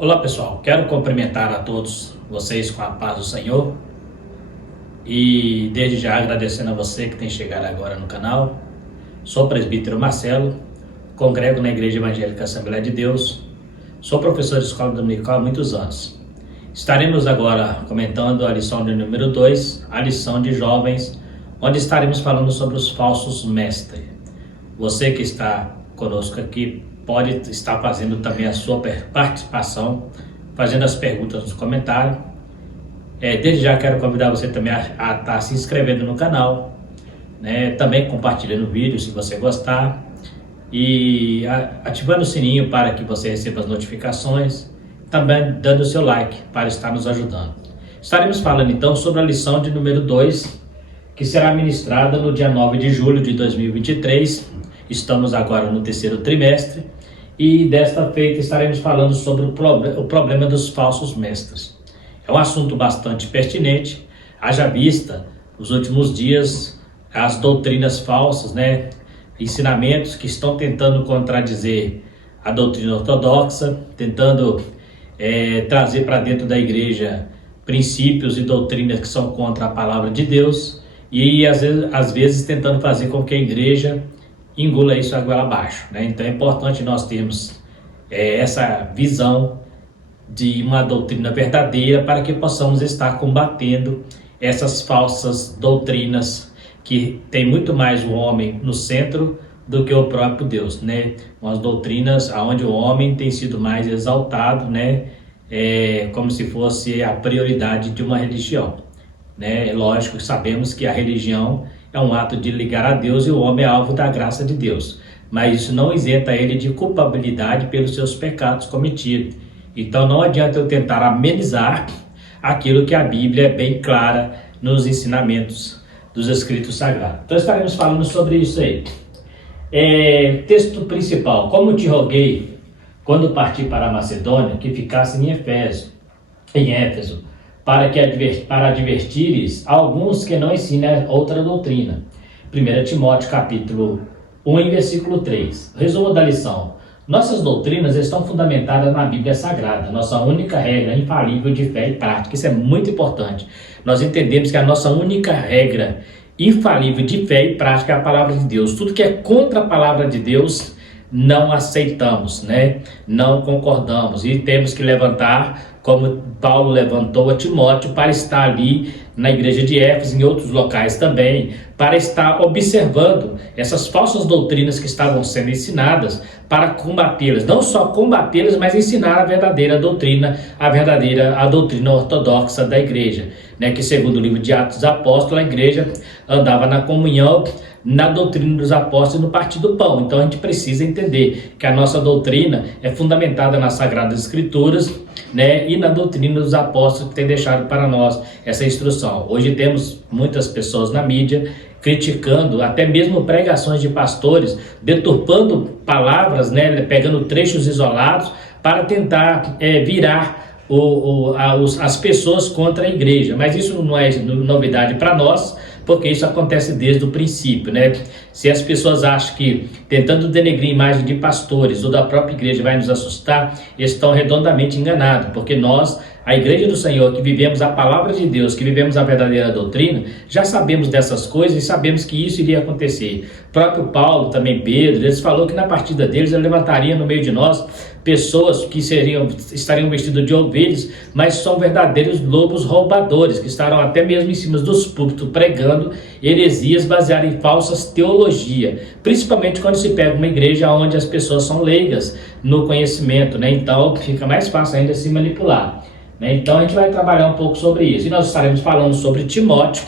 Olá pessoal, quero cumprimentar a todos vocês com a paz do Senhor e desde já agradecendo a você que tem chegado agora no canal. Sou o presbítero Marcelo, congrego na Igreja Evangélica Assembleia de Deus, sou professor de escola dominical há muitos anos. Estaremos agora comentando a lição de número 2, a lição de jovens, onde estaremos falando sobre os falsos mestres. Você que está conosco aqui pode estar fazendo também a sua participação, fazendo as perguntas nos comentários. Desde já quero convidar você também a estar se inscrevendo no canal, né? Também compartilhando o vídeo se você gostar e ativando o sininho para que você receba as notificações, também dando o seu like para estar nos ajudando. Estaremos falando então sobre a lição de número 2, que será ministrada no dia 9 de julho de 2023. Estamos agora no terceiro trimestre e desta feita estaremos falando sobre o problema dos falsos mestres. É um assunto bastante pertinente, haja vista nos últimos dias as doutrinas falsas, né? Ensinamentos que estão tentando contradizer a doutrina ortodoxa, tentando trazer para dentro da igreja princípios e doutrinas que são contra a palavra de Deus e às vezes tentando fazer com que a igreja engula isso a goela abaixo, né? Então é importante nós termos essa visão de uma doutrina verdadeira para que possamos estar combatendo essas falsas doutrinas que tem muito mais o homem no centro do que o próprio Deus, né? Umas doutrinas onde o homem tem sido mais exaltado, né? Como se fosse a prioridade de uma religião, né? É lógico que sabemos que a religião é um ato de ligar a Deus e o homem é alvo da graça de Deus. Mas isso não isenta ele de culpabilidade pelos seus pecados cometidos. Então não adianta eu tentar amenizar aquilo que a Bíblia é bem clara nos ensinamentos dos escritos sagrados. Então estaremos falando sobre isso aí. Texto principal. Como te roguei, quando parti para a Macedônia, que ficasse em Éfeso, para advertires alguns que não ensinam outra doutrina. 1 Timóteo capítulo 1, versículo 3. Resumo da lição. Nossas doutrinas estão fundamentadas na Bíblia Sagrada, nossa única regra infalível de fé e prática. Isso é muito importante. Nós entendemos que a nossa única regra infalível de fé e prática é a palavra de Deus. Tudo que é contra a palavra de Deus, não aceitamos, né? Não concordamos e temos que levantar, como Paulo levantou a Timóteo, para estar ali na igreja de Éfeso, em outros locais também, para estar observando essas falsas doutrinas que estavam sendo ensinadas, para combatê-las, não só combatê-las, mas ensinar a verdadeira doutrina, a doutrina ortodoxa da igreja, né? Que segundo o livro de Atos dos Apóstolos, a igreja andava na comunhão, na doutrina dos apóstolos e no partir do pão. Então a gente precisa entender que a nossa doutrina é fundamentada nas Sagradas Escrituras, né, e na doutrina dos apóstolos que tem deixado para nós essa instrução. Hoje temos muitas pessoas na mídia criticando até mesmo pregações de pastores, deturpando palavras, né, pegando trechos isolados para tentar virar as pessoas contra a igreja. Mas isso não é novidade para nós, porque isso acontece desde o princípio, né? Se as pessoas acham que tentando denegrir a imagem de pastores ou da própria igreja vai nos assustar, estão redondamente enganados, porque nós, a igreja do Senhor, que vivemos a palavra de Deus, que vivemos a verdadeira doutrina, já sabemos dessas coisas e sabemos que isso iria acontecer. O próprio Paulo, também Pedro, eles falou que na partida deles ele levantaria no meio de nós pessoas que estariam vestidas de ovelhas, mas são verdadeiros lobos roubadores, que estarão até mesmo em cima dos púlpitos pregando heresias baseadas em falsas teologias, principalmente quando se pega uma igreja onde as pessoas são leigas no conhecimento, né? Então fica mais fácil ainda se manipular, né? Então a gente vai trabalhar um pouco sobre isso e nós estaremos falando sobre Timóteo,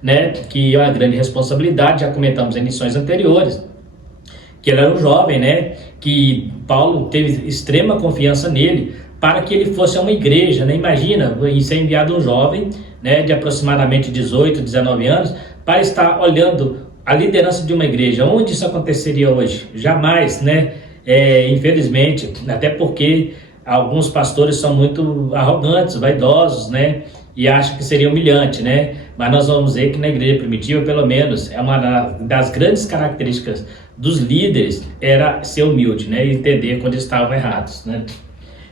né? Que é uma grande responsabilidade, já comentamos em lições anteriores, que ele era um jovem, né? Que Paulo teve extrema confiança nele para que ele fosse a uma igreja, né? Imagina, ser enviado um jovem, né, de aproximadamente 18, 19 anos, para estar olhando a liderança de uma igreja. Onde isso aconteceria hoje? Jamais, né? Infelizmente, até porque alguns pastores são muito arrogantes, vaidosos, né? E acham que seria humilhante, né? Mas nós vamos ver que na igreja primitiva, pelo menos, é uma das grandes características dos líderes era ser humilde, né? E entender quando estavam errados, né?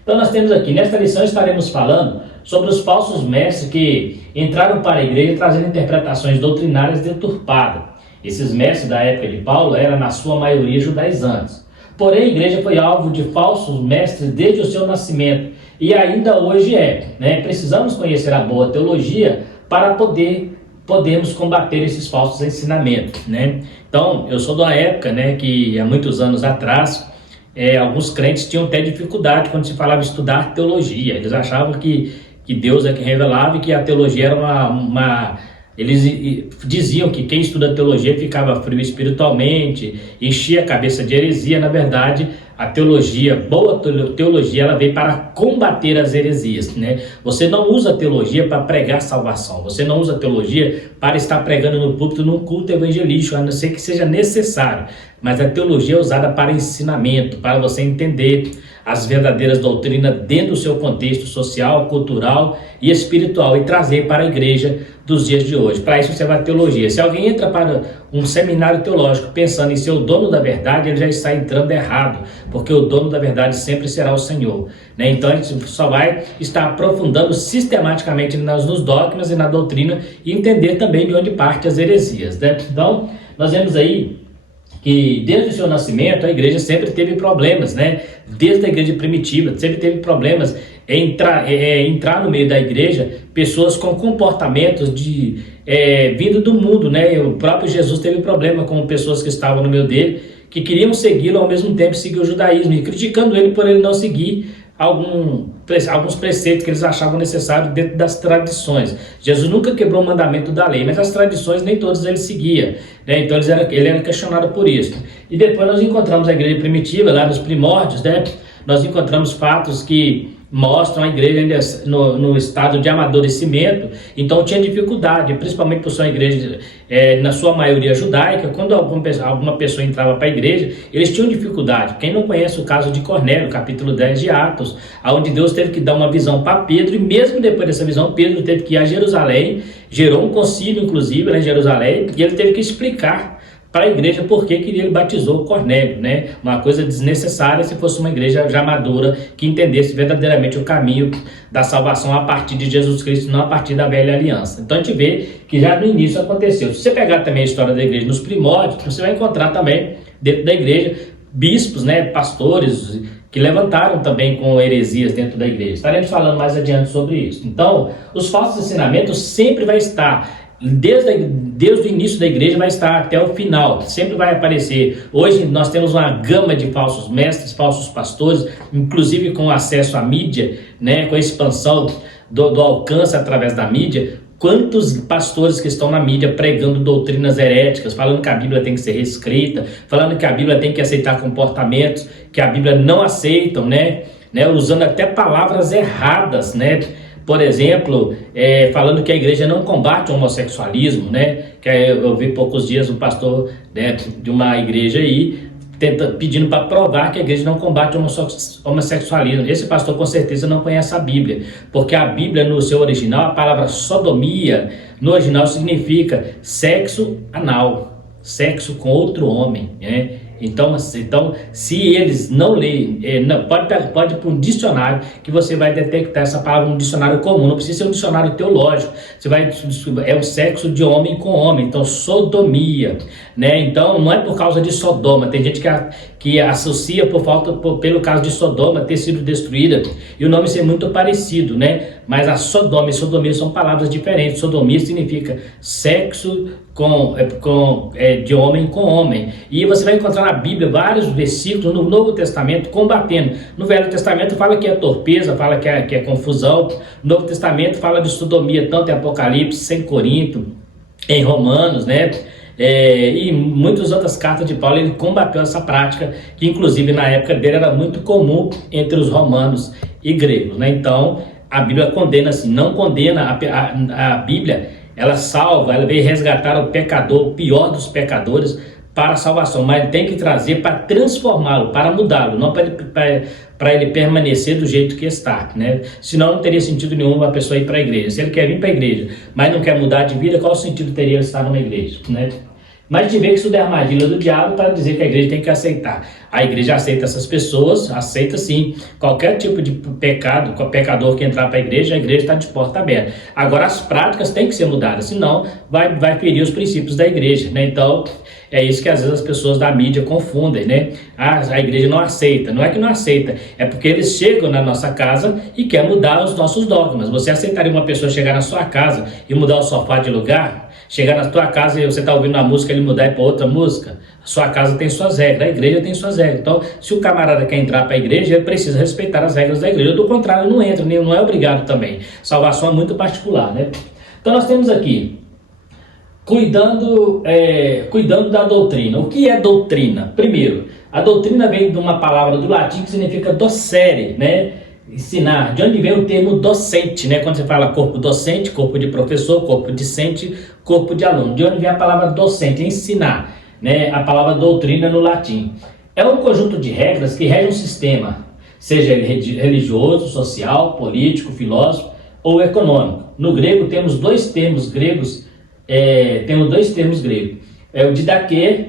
Então nós temos aqui, nesta lição estaremos falando sobre os falsos mestres que entraram para a igreja trazendo interpretações doutrinárias deturpadas. Esses mestres da época de Paulo eram na sua maioria judaizantes. Porém a igreja foi alvo de falsos mestres desde o seu nascimento e ainda hoje é, né? Precisamos conhecer a boa teologia para podermos combater esses falsos ensinamentos, né? Então, eu sou de uma época, né, que há muitos anos atrás, alguns crentes tinham até dificuldade quando se falava estudar teologia. Eles achavam que Deus é que revelava e que a teologia era Eles diziam que quem estuda teologia ficava frio espiritualmente, enchia a cabeça de heresia. Na verdade, a teologia, boa teologia, ela veio para combater as heresias, né? Você não usa a teologia para pregar salvação, você não usa a teologia para estar pregando no púlpito num culto evangelístico, a não ser que seja necessário, mas a teologia é usada para ensinamento, para você entender as verdadeiras doutrinas dentro do seu contexto social, cultural e espiritual e trazer para a igreja dos dias de hoje. Para isso você vai teologia. Se alguém entra para um seminário teológico pensando em ser o dono da verdade, ele já está entrando errado, porque o dono da verdade sempre será o Senhor, né? Então a gente só vai estar aprofundando sistematicamente nos dogmas e na doutrina e entender também de onde parte as heresias, né? Então nós vemos aí que desde o seu nascimento a igreja sempre teve problemas, né? Desde a igreja primitiva sempre teve problemas em entrar no meio da igreja pessoas com comportamentos vindo do mundo, né? O próprio Jesus teve problema com pessoas que estavam no meio dele, que queriam segui-lo ao mesmo tempo seguir o judaísmo e criticando ele por ele não seguir alguns preceitos que eles achavam necessários dentro das tradições. Jesus nunca quebrou o mandamento da lei, mas as tradições nem todas ele seguia, né? Então ele era questionado por isso. E depois nós encontramos a igreja primitiva, lá nos primórdios, né? Nós encontramos fatos que mostram a igreja ainda no estado de amadurecimento. Então tinha dificuldade, principalmente por ser uma igreja na sua maioria judaica. Quando alguma pessoa entrava para a igreja, eles tinham dificuldade. Quem não conhece o caso de Cornélio, capítulo 10 de Atos, onde Deus teve que dar uma visão para Pedro, e mesmo depois dessa visão, Pedro teve que ir a Jerusalém, gerou um concílio inclusive lá em Jerusalém, e ele teve que explicar para a igreja por que ele batizou Cornélio, né? Uma coisa desnecessária se fosse uma igreja já madura, que entendesse verdadeiramente o caminho da salvação a partir de Jesus Cristo, não a partir da velha aliança. Então a gente vê que já no início aconteceu. Se você pegar também a história da igreja nos primórdios, você vai encontrar também dentro da igreja bispos, né, pastores, que levantaram também com heresias dentro da igreja. Estaremos falando mais adiante sobre isso. Então, os falsos ensinamentos sempre vai estar desde o início da igreja, vai estar até o final, sempre vai aparecer. Hoje nós temos uma gama de falsos mestres, falsos pastores, inclusive com acesso à mídia, né, com a expansão do alcance através da mídia. Quantos pastores que estão na mídia pregando doutrinas heréticas, falando que a Bíblia tem que ser reescrita, falando que a Bíblia tem que aceitar comportamentos que a Bíblia não aceitam, né, usando até palavras erradas, né? Por exemplo, falando que a igreja não combate o homossexualismo, né? Que eu vi poucos dias um pastor, né, de uma igreja aí pedindo para provar que a igreja não combate o homossexualismo. Esse pastor com certeza não conhece a Bíblia, porque a Bíblia no seu original, a palavra sodomia, no original significa sexo anal, sexo com outro homem, né? Então, se eles não lerem, pode ir para um dicionário que você vai detectar essa palavra, um dicionário comum, não precisa ser um dicionário teológico. É o sexo de homem com homem, então sodomia, né? Então não é por causa de Sodoma, tem gente que associa pelo caso de Sodoma ter sido destruída e o nome ser muito parecido, né? Mas a Sodoma e sodomia são palavras diferentes. Sodomia significa sexo de homem com homem. E você vai encontrar na Bíblia vários versículos no Novo Testamento combatendo. No Velho Testamento fala que é torpeza, fala que é confusão. No Novo Testamento fala de sodomia, tanto em Apocalipse, em Corinto, em Romanos, né? E muitas outras cartas de Paulo. Ele combateu essa prática, que inclusive na época dele era muito comum entre os romanos e gregos, né? Então a Bíblia condena assim, não condena a Bíblia, ela salva, ela veio resgatar o pecador, o pior dos pecadores, para a salvação, mas tem que trazer para transformá-lo, para mudá-lo, não para ele permanecer do jeito que está, né? Senão não teria sentido nenhum uma pessoa ir para a igreja. Se ele quer vir para a igreja, mas não quer mudar de vida, qual o sentido teria ele estar numa igreja, né? Mas a gente vê que isso é armadilha do diabo para dizer que a igreja tem que aceitar. A igreja aceita essas pessoas, aceita sim qualquer tipo de pecado, pecador que entrar para a igreja está de porta aberta. Agora as práticas têm que ser mudadas, senão vai ferir os princípios da igreja, né? Então é isso que às vezes as pessoas da mídia confundem, né? A igreja não aceita. Não é que não aceita, é porque eles chegam na nossa casa e querem mudar os nossos dogmas. Você aceitaria uma pessoa chegar na sua casa e mudar o sofá de lugar? Chegar na tua casa e você está ouvindo uma música, ele mudar para outra música? A sua casa tem suas regras, a igreja tem suas regras. Então, se o camarada quer entrar para a igreja, ele precisa respeitar as regras da igreja. Do contrário, não entra, não é obrigado também. Salvação é muito particular, né? Então, nós temos aqui cuidando da doutrina. O que é doutrina? Primeiro, a doutrina vem de uma palavra do latim que significa docere, né? Ensinar. De onde vem o termo docente, né? Quando você fala corpo docente, corpo de professor, corpo discente, corpo de aluno. De onde vem a palavra docente? Ensinar, né? A palavra doutrina no latim. É um conjunto de regras que rege um sistema, seja ele religioso, social, político, filosófico ou econômico. No grego temos dois termos gregos. É o didaquê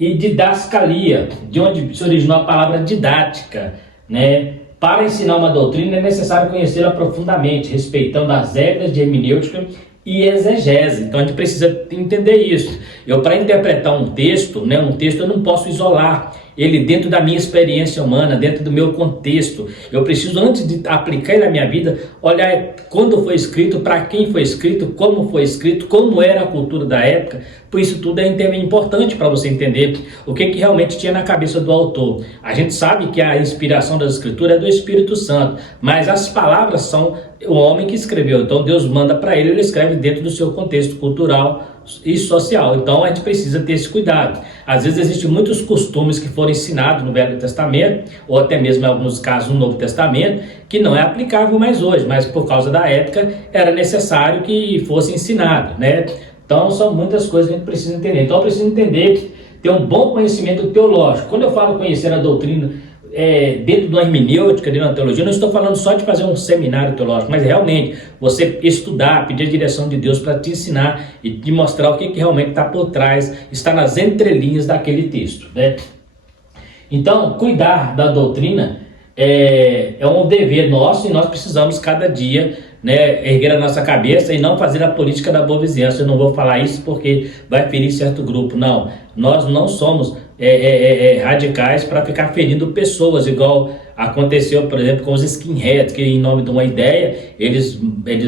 e didascalia, de onde se originou a palavra didática, né? Para ensinar uma doutrina é necessário conhecê-la profundamente, respeitando as regras de hermenêutica e exegese. Então a gente precisa entender isso. Para interpretar um texto, né, eu não posso isolar ele dentro da minha experiência humana, dentro do meu contexto. Eu preciso, antes de aplicar ele na minha vida, olhar quando foi escrito, para quem foi escrito, como era a cultura da época. Por isso tudo é importante para você entender o que realmente tinha na cabeça do autor. A gente sabe que a inspiração das escrituras é do Espírito Santo, mas as palavras são o homem que escreveu. Então Deus manda para ele escreve dentro do seu contexto cultural e social. Então a gente precisa ter esse cuidado. Às vezes existem muitos costumes que foram ensinados no Velho Testamento, ou até mesmo em alguns casos no Novo Testamento, que não é aplicável mais hoje, mas por causa da época era necessário que fosse ensinado, né? Então são muitas coisas que a gente precisa entender. Então eu preciso entender, ter um bom conhecimento teológico. Quando eu falo conhecer a doutrina dentro de uma hermenêutica, dentro de uma teologia, eu não estou falando só de fazer um seminário teológico, mas realmente você estudar, pedir a direção de Deus para te ensinar e te mostrar o que realmente está por trás, está nas entrelinhas daquele texto, né? Então, cuidar da doutrina é um dever nosso e nós precisamos cada dia, né, erguer a nossa cabeça e não fazer a política da boa vizinhança. Eu não vou falar isso porque vai ferir certo grupo, não. Nós não somos radicais para ficar ferindo pessoas, igual aconteceu, por exemplo, com os skinheads, que em nome de uma ideia, eles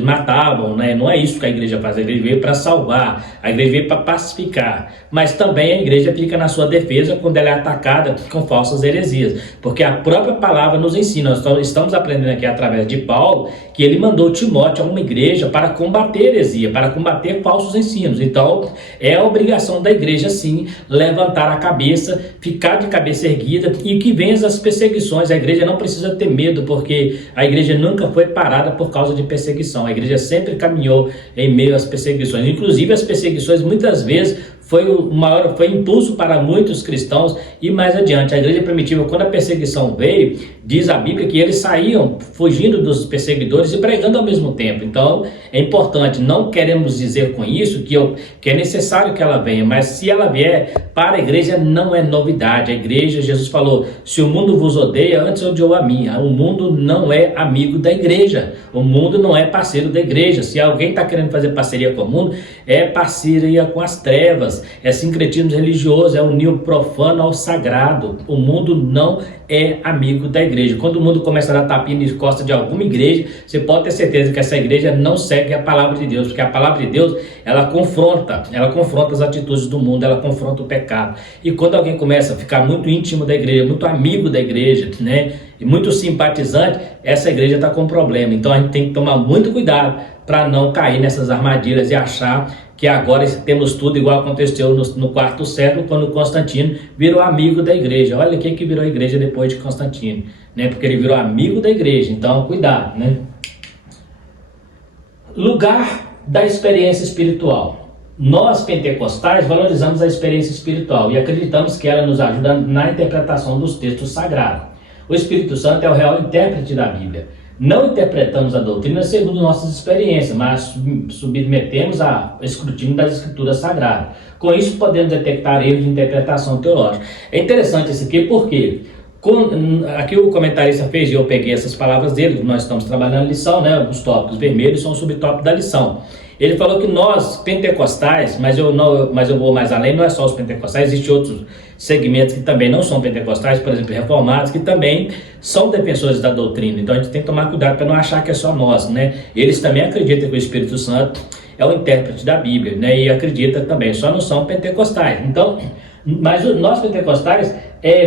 matavam, né? Não é isso que a igreja faz. A igreja veio para salvar, a igreja veio para pacificar, mas também a igreja fica na sua defesa quando ela é atacada com falsas heresias, porque a própria palavra nos ensina. Nós estamos aprendendo aqui através de Paulo, que ele mandou Timóteo a uma igreja para combater heresia, para combater falsos ensinos. Então é a obrigação da igreja sim, levantar a cabeça, ficar de cabeça erguida e que venham as perseguições. A igreja não precisa ter medo, porque a igreja nunca foi parada por causa de perseguição. A igreja sempre caminhou em meio às perseguições. Inclusive as perseguições muitas vezes foi impulso para muitos cristãos. E mais adiante, a igreja primitiva, quando a perseguição veio, diz a Bíblia que eles saíam fugindo dos perseguidores e pregando ao mesmo tempo. Então é importante, não queremos dizer com isso que é necessário que ela venha, mas se ela vier para a igreja não é novidade. A igreja, Jesus falou, se o mundo vos odeia, antes odiou a mim. O mundo não é amigo da igreja, o mundo não é parceiro da igreja. Se alguém está querendo fazer parceria com o mundo, é parceria com as trevas, é sincretismo religioso, é unir o profano ao sagrado. O mundo não é amigo da igreja. Quando o mundo começa a dar tapinha nas costas de alguma igreja, você pode ter certeza que essa igreja não segue a palavra de Deus, porque a palavra de Deus, ela confronta as atitudes do mundo, ela confronta o pecado. E quando alguém começa a ficar muito íntimo da igreja, muito amigo da igreja, né, e muito simpatizante, essa igreja está com problema. Então a gente tem que tomar muito cuidado para não cair nessas armadilhas e achar que agora temos tudo igual aconteceu no quarto século, quando Constantino virou amigo da igreja. Olha quem que virou a igreja depois de Constantino, né? Porque ele virou amigo da igreja. Então cuidado, né? Lugar da experiência espiritual. Nós pentecostais valorizamos a experiência espiritual e acreditamos que ela nos ajuda na interpretação dos textos sagrados. O Espírito Santo é o real intérprete da Bíblia. Não interpretamos a doutrina segundo nossas experiências, mas submetemos a escrutínio das Escrituras Sagradas. Com isso, podemos detectar erros de interpretação teológica. É interessante isso aqui, porque aqui o comentarista fez, e eu peguei essas palavras dele, nós estamos trabalhando a lição, né? Os tópicos vermelhos são o subtópico da lição. Ele falou que nós, pentecostais, mas eu vou mais além, não é só os pentecostais, existem outros segmentos que também não são pentecostais, por exemplo, reformados, que também são defensores da doutrina. Então a gente tem que tomar cuidado para não achar que é só nós, né? Eles também acreditam que o Espírito Santo é o intérprete da Bíblia, né? E acredita também, só não são pentecostais. Então, mas nós pentecostais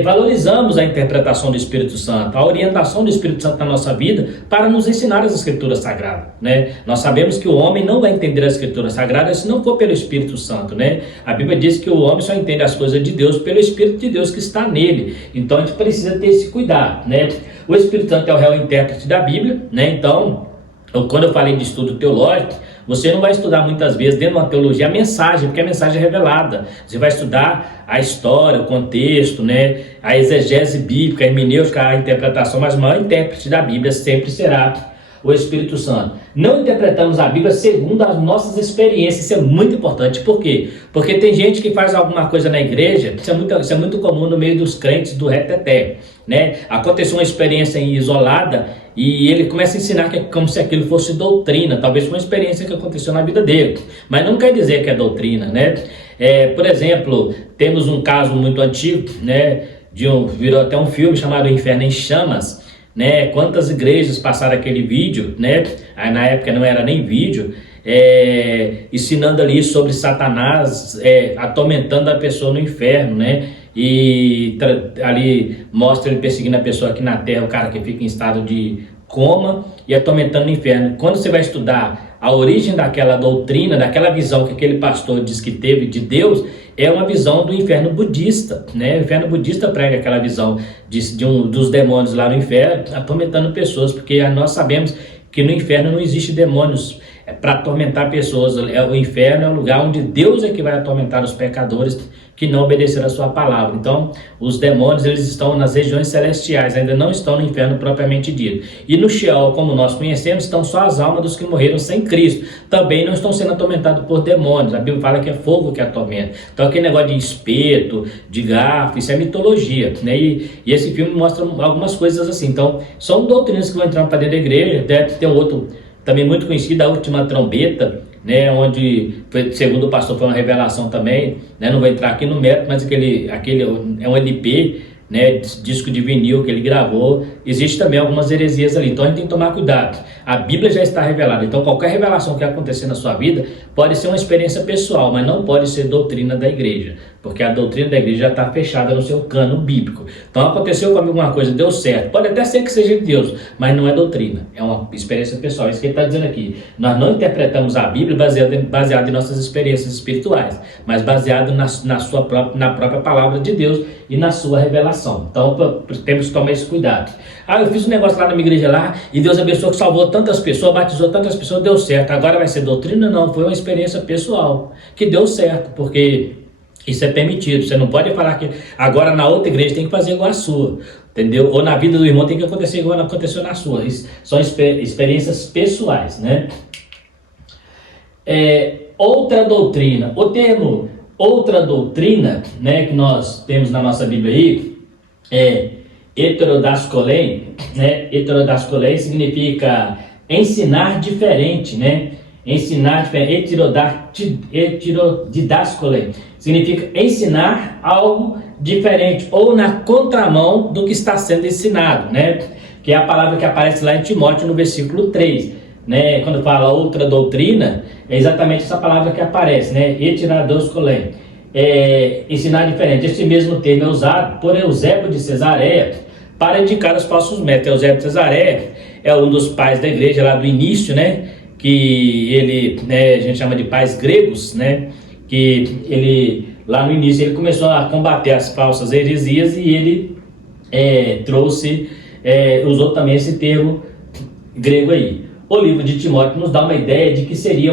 valorizamos a interpretação do Espírito Santo, a orientação do Espírito Santo na nossa vida para nos ensinar as Escrituras Sagradas, né? Nós sabemos que o homem não vai entender as Escrituras Sagradas se não for pelo Espírito Santo, né? A Bíblia diz que o homem só entende as coisas de Deus pelo Espírito de Deus que está nele. Então a gente precisa ter esse cuidado, né? O Espírito Santo é o real intérprete da Bíblia, né? Então, quando eu falei de estudo teológico, você não vai estudar muitas vezes dentro de uma teologia a mensagem, porque a mensagem é revelada. Você vai estudar a história, o contexto, né? A exegese bíblica, a hermenêutica, a interpretação, mas o maior intérprete da Bíblia sempre será o Espírito Santo. Não interpretamos a Bíblia segundo as nossas experiências. Isso é muito importante. Por quê? Porque tem gente que faz alguma coisa na igreja, isso é muito comum no meio dos crentes do reteté, né? Aconteceu uma experiência isolada e ele começa a ensinar que é como se aquilo fosse doutrina. Talvez foi uma experiência que aconteceu na vida dele, mas não quer dizer que é doutrina, né? Por exemplo, temos um caso muito antigo, né? Virou até um filme chamado Inferno em Chamas, né? Quantas igrejas passaram aquele vídeo, né? Aí na época não era nem vídeo, ensinando ali sobre Satanás atormentando a pessoa no inferno, né? E ali mostra ele perseguindo a pessoa aqui na terra, o cara que fica em estado de coma e atormentando no inferno. Quando você vai estudar a origem daquela doutrina, daquela visão que aquele pastor diz que teve de Deus, é uma visão do inferno budista, né? O inferno budista prega aquela visão dos demônios lá no inferno, atormentando pessoas, porque nós sabemos que no inferno não existe demônios para atormentar pessoas. O inferno é o lugar onde Deus é que vai atormentar os pecadores que não obedeceram a sua palavra. Então, os demônios, eles estão nas regiões celestiais, ainda não estão no inferno propriamente dito. E no Sheol, como nós conhecemos, estão só as almas dos que morreram sem Cristo. Também não estão sendo atormentados por demônios. A Bíblia fala que é fogo que atormenta. Então, aquele negócio de espeto, de garfo, isso é mitologia, né? E esse filme mostra algumas coisas assim. Então, são doutrinas que vão entrar para dentro da igreja. Deve ter um outro também muito conhecido, A Última Trombeta, né, onde, segundo o pastor, foi uma revelação também, né, não vou entrar aqui no mérito, mas aquele é um LP, né, disco de vinil que ele gravou. Existe também algumas heresias ali, então a gente tem que tomar cuidado. A Bíblia já está revelada, então qualquer revelação que acontecer na sua vida pode ser uma experiência pessoal, mas não pode ser doutrina da igreja, porque a doutrina da igreja já está fechada no seu cano bíblico. Então aconteceu comigo alguma coisa, deu certo, pode até ser que seja de Deus, mas não é doutrina, é uma experiência pessoal. Isso que ele está dizendo aqui. Nós não interpretamos a Bíblia baseado em nossas experiências espirituais, mas baseado na própria palavra de Deus e na sua revelação. Então temos que tomar esse cuidado. Eu fiz um negócio lá na minha igreja lá e Deus abençoou, que salvou tantas pessoas, batizou tantas pessoas, deu certo. Agora vai ser doutrina? Não, foi uma experiência pessoal que deu certo, porque isso é permitido. Você não pode falar que agora na outra igreja tem que fazer igual a sua, entendeu? Ou na vida do irmão tem que acontecer igual aconteceu na sua. Isso são experiências pessoais, né? Outra doutrina. O termo outra doutrina, né, que nós temos na nossa Bíblia aí, heterodascolém, né? Heterodascolém significa ensinar diferente, né? Ensinar diferente. Heterodidascolém significa ensinar algo diferente ou na contramão do que está sendo ensinado, né? Que é a palavra que aparece lá em Timóteo no versículo 3, né? Quando fala outra doutrina, é exatamente essa palavra que aparece, né? Heterodascolém. Ensinar diferente. Esse mesmo termo é usado por Eusébio de Cesareia para indicar os falsos mestres. Eusébio de Cesareia é um dos pais da igreja lá do início, né? Que ele, né, a gente chama de pais gregos, né? Que ele, lá no início, ele começou a combater as falsas heresias e ele usou também esse termo grego aí. O livro de Timóteo nos dá uma ideia de que seria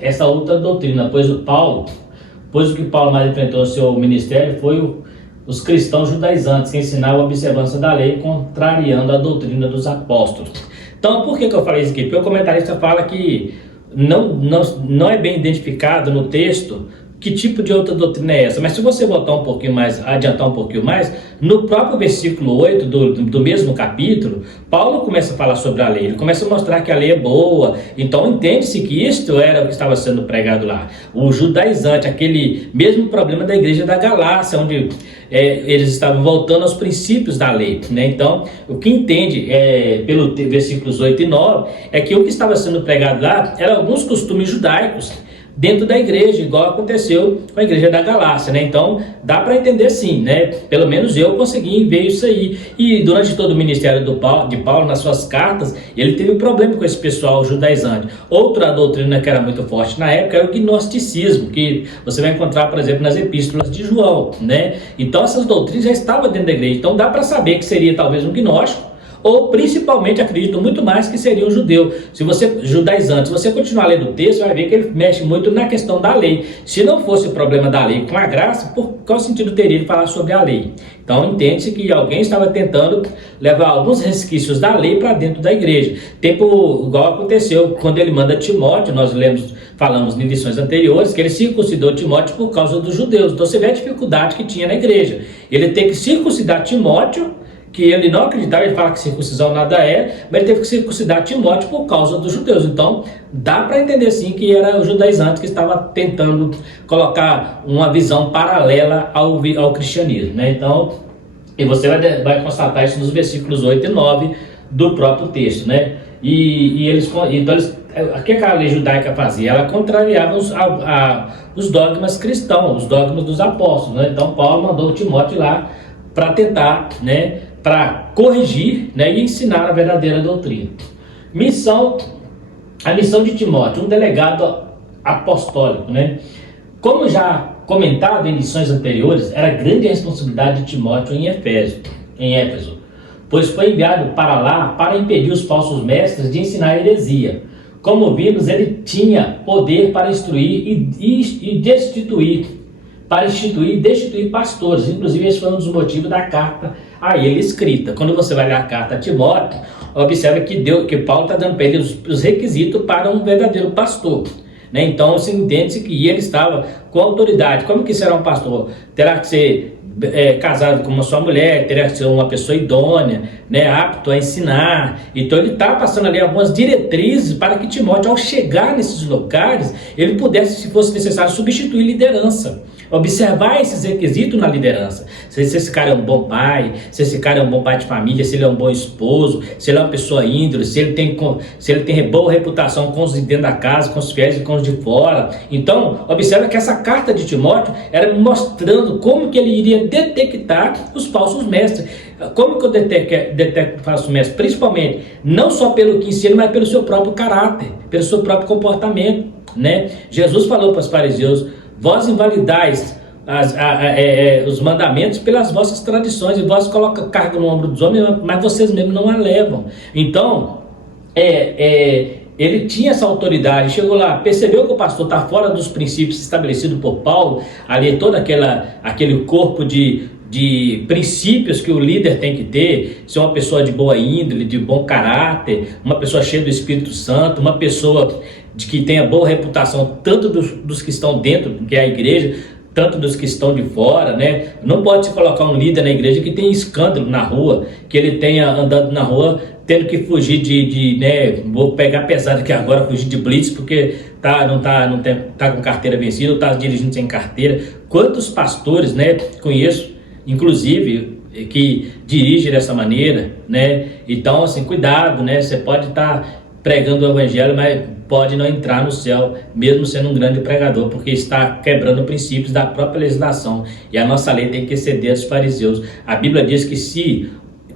essa outra doutrina, pois o que Paulo mais enfrentou no seu ministério foi os cristãos judaizantes que ensinavam a observância da lei, contrariando a doutrina dos apóstolos. Então, por que eu falei isso aqui? Porque o comentarista fala que não é bem identificado no texto que tipo de outra doutrina é essa. Mas se você botar um pouquinho mais, adiantar um pouquinho mais, no próprio versículo 8 do mesmo capítulo, Paulo começa a falar sobre a lei. Ele começa a mostrar que a lei é boa. Então entende-se que isto era o que estava sendo pregado lá. O judaizante, aquele mesmo problema da igreja da Galácia, onde eles estavam voltando aos princípios da lei, né? Então, o que entende pelo versículos 8 e 9 é que o que estava sendo pregado lá eram alguns costumes judaicos dentro da igreja, igual aconteceu com a igreja da Galácia, né? Então, dá para entender sim, né? Pelo menos eu consegui ver isso aí. E durante todo o ministério de Paulo, nas suas cartas, ele teve problema com esse pessoal judaizante. Outra doutrina que era muito forte na época era o gnosticismo, que você vai encontrar, por exemplo, nas epístolas de João, né? Então, essas doutrinas já estavam dentro da igreja. Então, dá para saber que seria talvez um gnóstico, ou principalmente, acredito muito mais, que seria um judeu. Se você, judaizante, se você continuar lendo o texto, vai ver que ele mexe muito na questão da lei. Se não fosse o problema da lei com a graça, por qual sentido teria de falar sobre a lei? Então entende-se que alguém estava tentando levar alguns resquícios da lei para dentro da igreja. Tempo igual aconteceu quando ele manda Timóteo, nós falamos em lições anteriores, que ele circuncidou Timóteo por causa dos judeus. Então você vê a dificuldade que tinha na igreja. Ele tem que circuncidar Timóteo, que ele não acreditava, ele fala que circuncisão nada é, mas ele teve que circuncidar Timóteo por causa dos judeus. Então, dá para entender sim que era o judaizante que estava tentando colocar uma visão paralela ao cristianismo, né? Então, e você vai constatar isso nos versículos 8 e 9 do próprio texto, né? Então, o que a lei judaica fazia? Ela contrariava os dogmas cristãos, os dogmas dos apóstolos, né? Então, Paulo mandou Timóteo lá para tentar, né, para corrigir, né, e ensinar a verdadeira doutrina. A missão de Timóteo, um delegado apostólico, né? Como já comentado em lições anteriores, era grande a responsabilidade de Timóteo em Éfeso, pois foi enviado para lá para impedir os falsos mestres de ensinar heresia. Como vimos, ele tinha poder para instruir e destituir pastores. Inclusive, esse foi um dos motivos da carta a ele escrita. Quando você vai ler a carta a Timóteo, observa que Paulo está dando para ele os requisitos para um verdadeiro pastor, né? Então, se entende que ele estava com autoridade. Como que será um pastor? Terá que ser casado com uma sua mulher, terá que ser uma pessoa idônea, né, apto a ensinar. Então ele está passando ali algumas diretrizes para que Timóteo, ao chegar nesses locais, ele pudesse, se fosse necessário, substituir liderança. Observar esses requisitos na liderança. Se esse cara é um bom pai, se esse cara é um bom pai de família, se ele é um bom esposo, se ele é uma pessoa índole, se ele tem boa reputação com os de dentro da casa, com os fiéis e com os de fora. Então, observa que essa carta de Timóteo era mostrando como que ele iria detectar os falsos mestres. Como que eu detecto falsos mestres? Principalmente, não só pelo que ensina, mas pelo seu próprio caráter, pelo seu próprio comportamento, né? Jesus falou para os fariseus: vós invalidais os mandamentos pelas vossas tradições, e vós colocam carga no ombro dos homens, mas vocês mesmos não a levam. Então, ele tinha essa autoridade, chegou lá, percebeu que o pastor está fora dos princípios estabelecidos por Paulo, ali todo aquele corpo de princípios que o líder tem que ter, ser uma pessoa de boa índole, de bom caráter, uma pessoa cheia do Espírito Santo, uma pessoa que tenha boa reputação, tanto dos que estão dentro, que é a igreja, tanto dos que estão de fora, né? Não pode se colocar um líder na igreja que tenha escândalo na rua, que ele tenha andado na rua tendo que fugir né? Vou pegar pesado aqui agora, fugir de blitz, porque tá com carteira vencida, ou tá dirigindo sem carteira. Quantos pastores, né, conheço, inclusive, que dirigem dessa maneira, né? Então, assim, cuidado, né? Você pode estar pregando o evangelho, mas pode não entrar no céu, mesmo sendo um grande pregador, porque está quebrando princípios da própria legislação. E a nossa lei tem que exceder dos fariseus. A Bíblia diz que se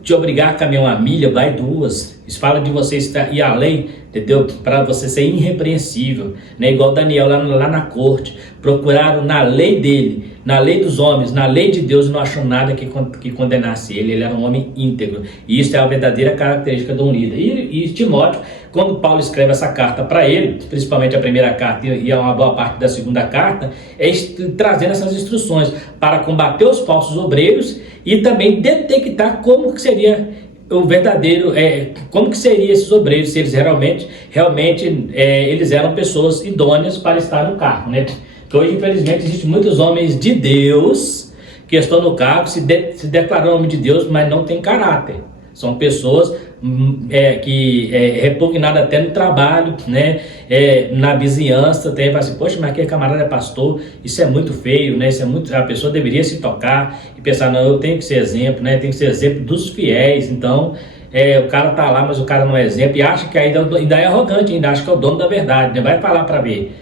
te obrigar a caminhar 1 milha, vai 2. Isso fala de você ir além, entendeu? Para você ser irrepreensível, né? Igual Daniel lá na corte. Procuraram na lei dele, na lei dos homens, na lei de Deus, e não achou nada que condenasse ele. Ele era um homem íntegro. E isso é a verdadeira característica de um líder. E Timóteo, quando Paulo escreve essa carta para ele, principalmente a primeira carta e uma boa parte da segunda carta, trazendo essas instruções para combater os falsos obreiros e também detectar como que seria o verdadeiro, como que seriam esses obreiros, se eles realmente eles eram pessoas idôneas para estar no cargo, né? Porque hoje, infelizmente, existem muitos homens de Deus que estão no cargo, se declaram homem de Deus, mas não têm caráter. São pessoas que repugnadas até no trabalho, né? Na vizinhança, fala assim, poxa, mas aquele camarada é pastor, isso é muito feio, né? Isso é muito, a pessoa deveria se tocar e pensar, não, eu tenho que ser exemplo, né? Tenho que ser exemplo dos fiéis. Então, o cara tá lá, mas o cara não é exemplo e acha que ainda é arrogante, ainda acha que é o dono da verdade, né? Vai falar para ver.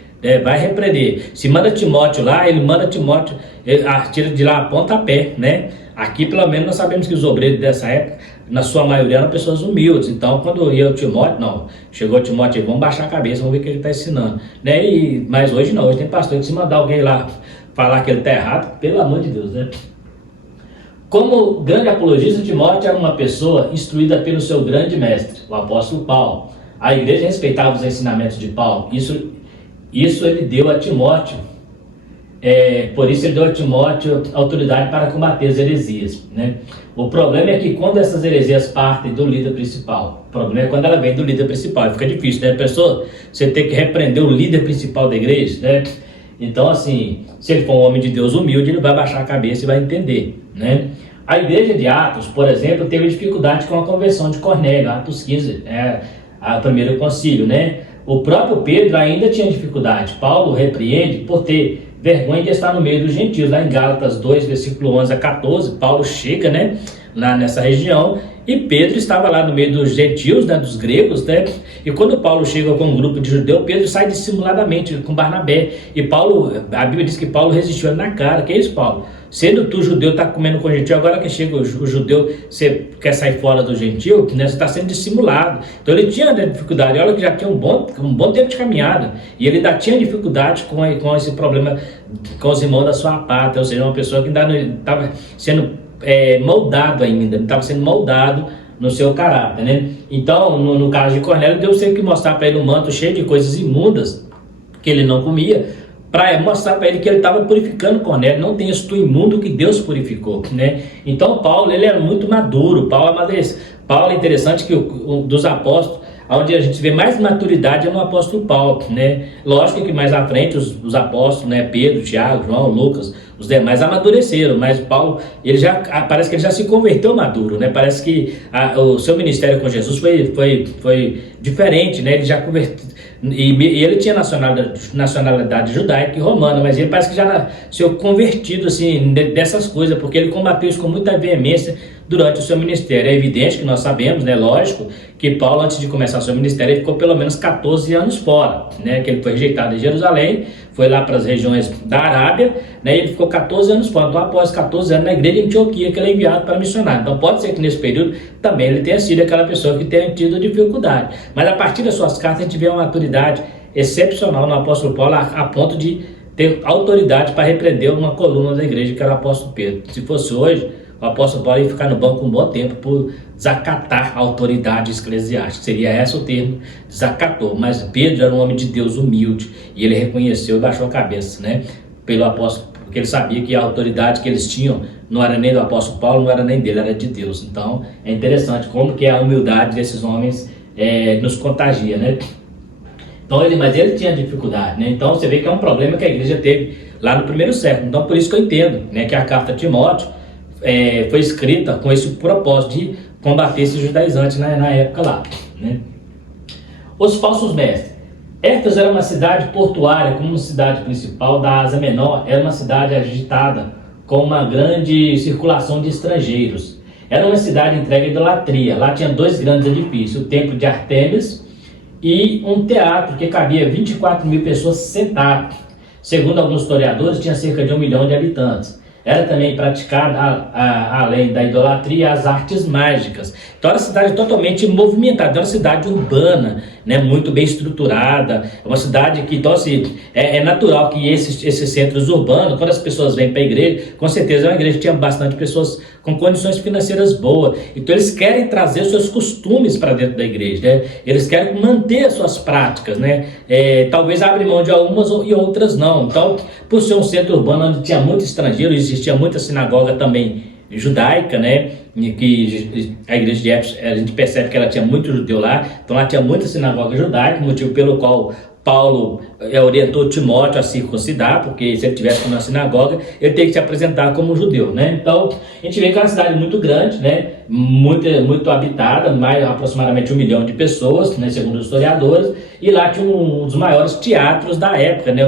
Vai repreender. Se manda Timóteo lá, ele manda Timóteo, tira de lá a ponta a pé, né? Aqui, pelo menos, nós sabemos que os obreiros dessa época, na sua maioria, eram pessoas humildes. Então, quando ia o Timóteo, não, chegou o Timóteo, vamos baixar a cabeça, vamos ver o que ele está ensinando, né? Mas hoje não, hoje tem pastor que se mandar alguém lá falar que ele está errado, pelo amor de Deus, né? Como grande apologista, Timóteo era uma pessoa instruída pelo seu grande mestre, o apóstolo Paulo. A igreja respeitava os ensinamentos de Paulo. Isso ele deu a Timóteo, por isso ele deu a Timóteo autoridade para combater as heresias, né? O problema é que quando essas heresias partem do líder principal, o problema é quando ela vem do líder principal, fica difícil, né? A pessoa, você tem que repreender o líder principal da igreja, né? Então, assim, se ele for um homem de Deus humilde, ele vai baixar a cabeça e vai entender, né? A igreja de Atos, por exemplo, teve dificuldade com a conversão de Cornélio, Atos 15, o primeiro concílio, né? O próprio Pedro ainda tinha dificuldade. Paulo repreende por ter vergonha de estar no meio dos gentios. Lá em Gálatas 2, versículo 11 a 14, Paulo chega, né, lá nessa região, e Pedro estava lá no meio dos gentios, né, dos gregos, né? E quando Paulo chega com um grupo de judeus, Pedro sai dissimuladamente com Barnabé. E Paulo, a Bíblia diz que Paulo resistiu na cara. Que é isso, Paulo? Sendo tu judeu, está comendo com gentil, agora que chega o judeu, você quer sair fora do gentil, né, você está sendo dissimulado. Então ele tinha dificuldade, olha que já tinha um bom tempo de caminhada, e ele ainda tinha dificuldade com esse problema com os irmãos da sua pátria, ou seja, uma pessoa que ainda não estava sendo moldado ainda, estava sendo moldado no seu caráter, né? Então, no caso de Cornélio, Deus teve que mostrar para ele um manto cheio de coisas imundas que ele não comia, para mostrar para ele que ele estava purificando Cornélio. Não tem isto imundo que Deus purificou, né? Então Paulo, ele era muito maduro. Paulo é interessante que dos apóstolos, onde a gente vê mais maturidade é no apóstolo Paulo, né? Lógico que mais à frente os apóstolos, né, Pedro, Tiago, João, Lucas, os demais amadureceram, mas Paulo, parece que ele já se converteu maduro, né? Parece que o seu ministério com Jesus foi diferente, né? Ele já converteu, e ele tinha nacionalidade judaica e romana, mas ele parece que já nasceu convertido assim, dessas coisas, porque ele combateu isso com muita veemência durante o seu ministério. É evidente que nós sabemos, né, lógico, que Paulo, antes de começar o seu ministério, ele ficou pelo menos 14 anos fora, né, que ele foi rejeitado em Jerusalém, foi lá para as regiões da Arábia, né, e ele ficou 14 anos fora. Então, após 14 anos na igreja de Antioquia, que ele é enviado para missionar. Então, pode ser que nesse período também ele tenha sido aquela pessoa que tenha tido dificuldade. Mas a partir das suas cartas, a gente vê uma maturidade excepcional no apóstolo Paulo, a ponto de ter autoridade para repreender uma coluna da igreja, que era o apóstolo Pedro. Se fosse hoje, o apóstolo Paulo ia ficar no banco um bom tempo por desacatar a autoridade eclesiástica. Seria esse o termo, desacatou. Mas Pedro era um homem de Deus humilde, e ele reconheceu e baixou a cabeça, né, pelo apóstolo, porque ele sabia que a autoridade que eles tinham não era nem do apóstolo Paulo, não era nem dele, era de Deus. Então é interessante como que a humildade desses homens nos contagia, né? Então, mas ele tinha dificuldade, né? Então você vê que é um problema que a igreja teve lá no primeiro século. Então por isso que eu entendo, né, que a carta de Timóteo foi escrita com esse propósito de combater esses judaizantes na época lá, né? Os falsos mestres. Éfeso era uma cidade portuária, como cidade principal da Ásia Menor. Era uma cidade agitada, com uma grande circulação de estrangeiros. Era uma cidade entregue à idolatria. Lá tinha dois grandes edifícios, o templo de Artemis e um teatro que cabia 24 mil pessoas sentadas. Segundo alguns historiadores, tinha cerca de 1 milhão de habitantes. Era também praticada, além da idolatria, as artes mágicas. Então era uma cidade totalmente movimentada, é uma cidade urbana, né, muito bem estruturada. É uma cidade que, então assim, é natural que esses centros urbanos, quando as pessoas vêm para a igreja, com certeza é uma igreja que tinha bastante pessoas com condições financeiras boas. Então eles querem trazer os seus costumes para dentro da igreja, né? Eles querem manter as suas práticas, né? Talvez abrir mão de algumas e outras não. Então, por ser um centro urbano onde tinha muito estrangeiro, existia muita sinagoga também judaica, né? que a igreja de Éfeso, a gente percebe que ela tinha muito judeu lá, então lá tinha muita sinagoga judaica, motivo pelo qual Paulo orientou Timóteo a circuncidar, porque se ele tivesse uma sinagoga, ele teria que se apresentar como judeu, né? Então, a gente vê que é uma cidade muito grande, né? Muito habitada, mais aproximadamente 1 milhão de pessoas, né? Segundo os historiadores, e lá tinha um dos maiores teatros da época, né?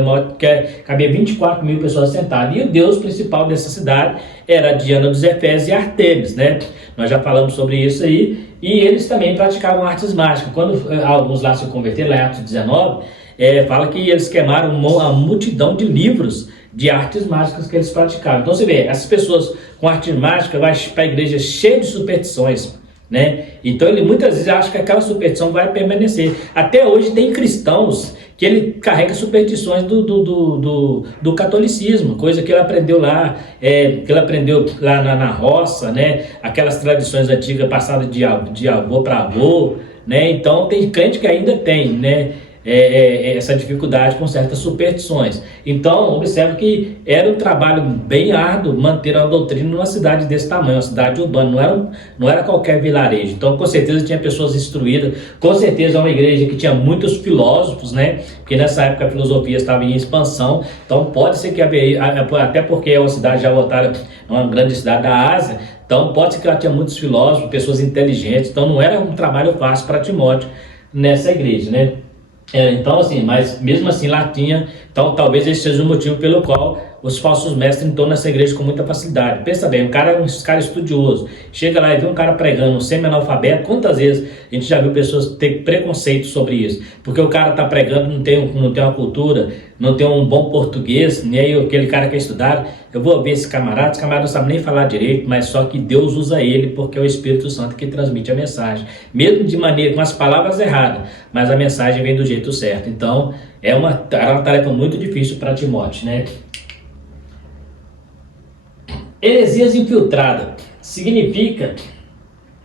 Cabia 24 mil pessoas sentadas, e o deus principal dessa cidade era Diana dos Efésios e Artemis, né? Nós já falamos sobre isso aí, e eles também praticavam artes mágicas. Quando alguns lá se converteram, lá em Atos 19, fala que eles queimaram uma multidão de livros de artes mágicas que eles praticavam. Então você vê, essas pessoas com arte mágica vão para a igreja cheia de superstições, né? Então ele muitas vezes acha que aquela superstição vai permanecer. Até hoje tem cristãos que ele carrega superstições do catolicismo, coisa que ele aprendeu lá, na roça, né? Aquelas tradições antigas passadas de avô para avô, né? Então tem crente que ainda tem, né? Essa dificuldade com certas superstições. Então, observe que era um trabalho bem árduo manter a doutrina numa cidade desse tamanho, uma cidade urbana, não era qualquer vilarejo. Então, com certeza tinha pessoas instruídas, com certeza é uma igreja que tinha muitos filósofos, né? Porque nessa época a filosofia estava em expansão, então pode ser que até porque é uma cidade já voltada, uma grande cidade da Ásia, então pode ser que ela tinha muitos filósofos, pessoas inteligentes, então não era um trabalho fácil para Timóteo nessa igreja, né? Então assim, mas mesmo assim lá tinha, então talvez esse seja o motivo pelo qual os falsos mestres entram nessa igreja com muita facilidade. Pensa bem, um cara estudioso, chega lá e vê um cara pregando, um semi-analfabeto, quantas vezes a gente já viu pessoas ter preconceito sobre isso? Porque o cara está pregando, não tem uma cultura, não tem um bom português, nem aí aquele cara que é estudado, eu vou ver esse camarada não sabe nem falar direito, mas só que Deus usa ele, porque é o Espírito Santo que transmite a mensagem, mesmo de maneira, com as palavras erradas, mas a mensagem vem do jeito certo. Então, era uma tarefa muito difícil para Timóteo, né? Heresias infiltrada significa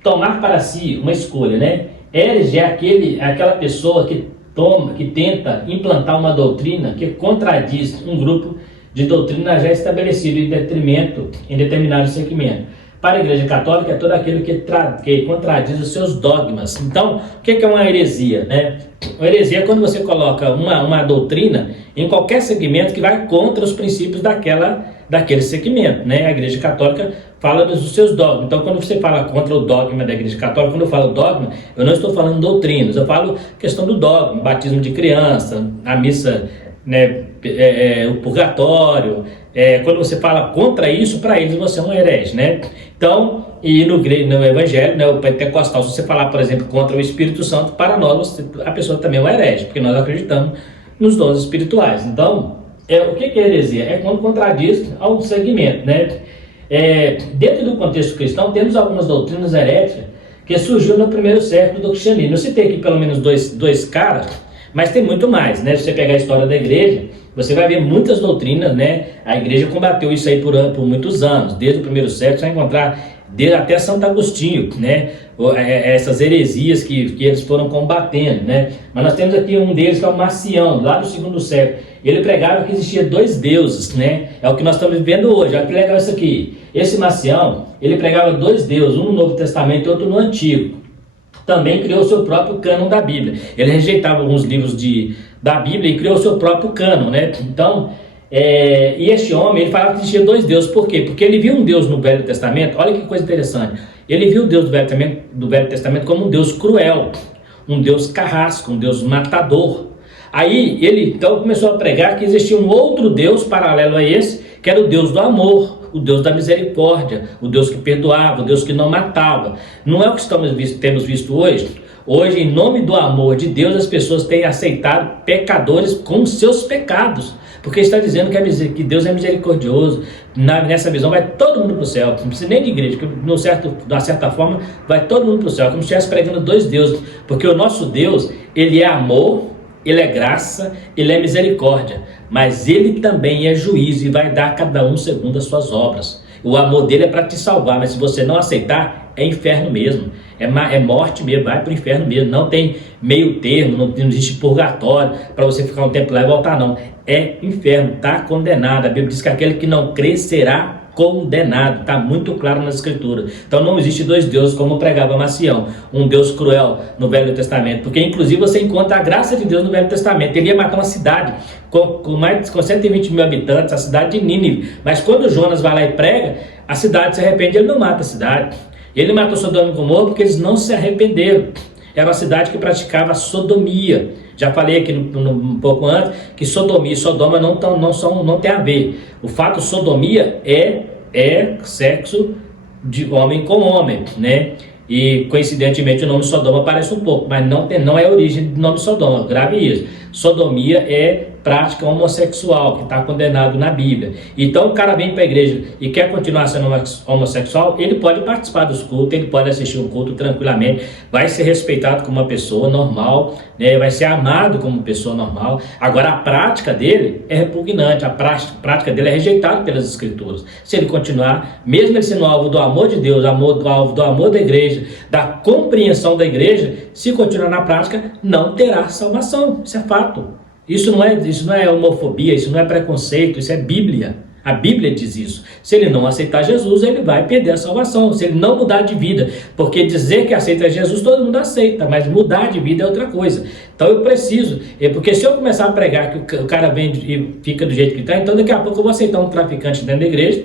tomar para si uma escolha, né? Herege é aquela pessoa que tenta implantar uma doutrina que contradiz um grupo de doutrina já estabelecido em determinado segmento. Para a Igreja Católica é todo aquele que contradiz os seus dogmas. Então, o que é uma heresia, né? Uma heresia é quando você coloca uma doutrina em qualquer segmento que vai contra os princípios daquele segmento, né? A Igreja Católica fala dos seus dogmas. Então, quando você fala contra o dogma da Igreja Católica, quando eu falo dogma, eu não estou falando doutrinas, eu falo questão do dogma, batismo de criança, a missa, né, o purgatório. Quando você fala contra isso, para eles você é um herege, né? Então, e no Evangelho, né, o pentecostal, se você falar, por exemplo, contra o Espírito Santo, para nós a pessoa também é um herege, porque nós acreditamos nos dons espirituais. Então, o que é heresia? É quando contradiz ao segmento, né? Dentro do contexto cristão, temos algumas doutrinas heréticas que surgiu no primeiro século do cristianismo. Eu citei aqui pelo menos dois caras, mas tem muito mais, né? Se você pegar a história da igreja, você vai ver muitas doutrinas, né? A igreja combateu isso aí por muitos anos, desde o primeiro século, você vai encontrar até Santo Agostinho, né? Essas heresias que eles foram combatendo, né? Mas nós temos aqui um deles que é o Marcião, lá do segundo século. Ele pregava que existia dois deuses, né? É o que nós estamos vivendo hoje. Olha que legal isso aqui. Esse Marcião, ele pregava dois deuses, um no Novo Testamento e outro no Antigo. Também criou seu próprio cânon da Bíblia. Ele rejeitava alguns livros da Bíblia e criou seu próprio cânon, né? Então, e este homem, ele falava que existia dois deuses. Por quê? Porque ele viu um Deus no Velho Testamento. Olha que coisa interessante. Ele viu o Deus do Velho Testamento como um Deus cruel, um Deus carrasco, um Deus matador. Aí ele então começou a pregar que existia um outro Deus paralelo a esse, que era o Deus do amor, o Deus da misericórdia, o Deus que perdoava, o Deus que não matava. Não é o que temos visto hoje. Hoje, em nome do amor de Deus, as pessoas têm aceitado pecadores com seus pecados, porque está dizendo que Deus é misericordioso. Nessa visão vai todo mundo para o céu, não precisa nem de igreja, porque de uma certa forma vai todo mundo para o céu, como se estivesse pregando dois deuses, porque o nosso Deus, ele é amor, ele é graça, ele é misericórdia, mas ele também é juízo e vai dar a cada um segundo as suas obras. O amor dele é para te salvar, mas se você não aceitar, é inferno mesmo, é morte mesmo, vai para o inferno mesmo, não tem meio termo, não existe purgatório para você ficar um tempo lá e voltar, não, é inferno, está condenado. A Bíblia diz que aquele que não crê será condenado, está muito claro na Escritura. Então não existe dois deuses, como pregava Macião, um Deus cruel no Velho Testamento, porque inclusive você encontra a graça de Deus no Velho Testamento. Ele ia matar uma cidade com 120 mil habitantes, a cidade de Nínive, mas quando Jonas vai lá e prega, a cidade se arrepende, ele não mata a cidade. Ele matou Sodoma e Gomorra porque eles não se arrependeram. Era uma cidade que praticava sodomia. Já falei aqui um pouco antes que sodomia e Sodoma não tem a ver. O fato sodomia é sexo de homem com homem, né? E coincidentemente o nome Sodoma aparece um pouco, mas não é a origem do nome Sodoma, grave isso. Sodomia é prática homossexual, que está condenado na Bíblia. Então o cara vem para a igreja e quer continuar sendo homossexual, ele pode participar dos cultos, ele pode assistir um culto tranquilamente, vai ser respeitado como uma pessoa normal, né? Vai ser amado como pessoa normal. Agora a prática dele é repugnante, a prática dele é rejeitada pelas Escrituras. Se ele continuar, mesmo ele sendo alvo do amor de Deus, alvo do amor da igreja, da compreensão da igreja, se continuar na prática, não terá salvação. Isso é fato. Isso não é homofobia, isso não é preconceito, isso é Bíblia. A Bíblia diz isso. Se ele não aceitar Jesus, ele vai perder a salvação. Se ele não mudar de vida, porque dizer que aceita Jesus, todo mundo aceita, mas mudar de vida é outra coisa. Então eu preciso, porque se eu começar a pregar que o cara vem e fica do jeito que está, então daqui a pouco eu vou aceitar um traficante dentro da igreja,